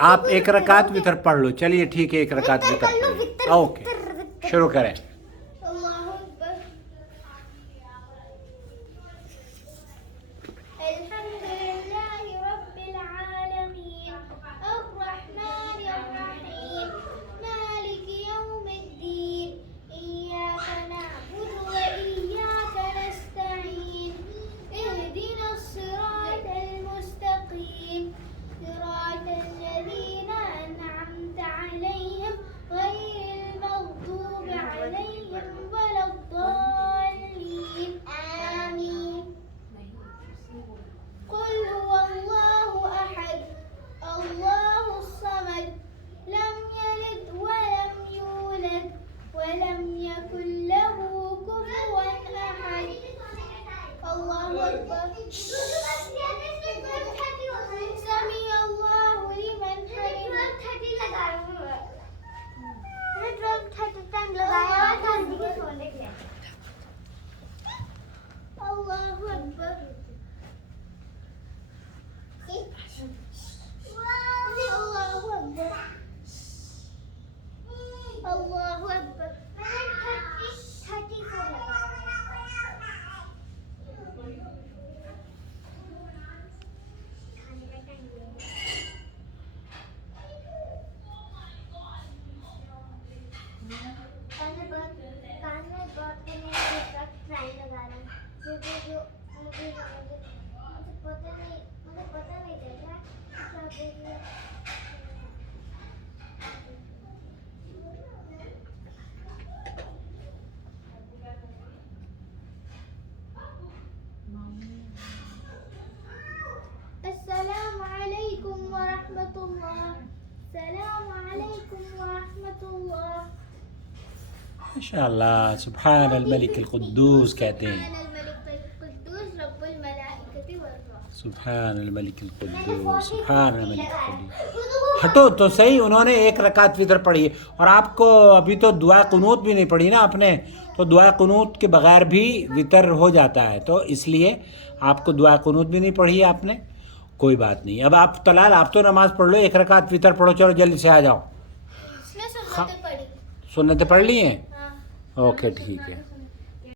आप एक रकात वितर पढ़ लो। चलिए ठीक है, एक रकात वितर पढ़िए। ओके, शुरू करें। अस्सलामु अलैकुम व रहमतुल्लाह। अस्सलामु अलैकुम व रहमतुल्लाह। माशाअल्लाह, सुभान अल मलिक अल कुद्दूस कहते हैं। सुभान अल मलिक अल कुद्दूस, सुभान अल मलिक अल कुद्दूस। हटो तो सही, उन्होंने एक रकात वितर पढ़ी है और आपको अभी तो दुआ कुनूत भी नहीं पढ़ी ना आपने, तो दुआ कुनूत के बगैर भी वितर हो जाता है, तो इसलिए आपको दुआ कुनूत भी नहीं पढ़ी है आपने। कोई बात नहीं, अब आप तलाल आप तो नमाज पढ़ लो, एक रकात वितर पढ़ो, चलो जल्दी से आ जाओ। सुन्नतें पढ़ ली हैं? ओके ठीक है।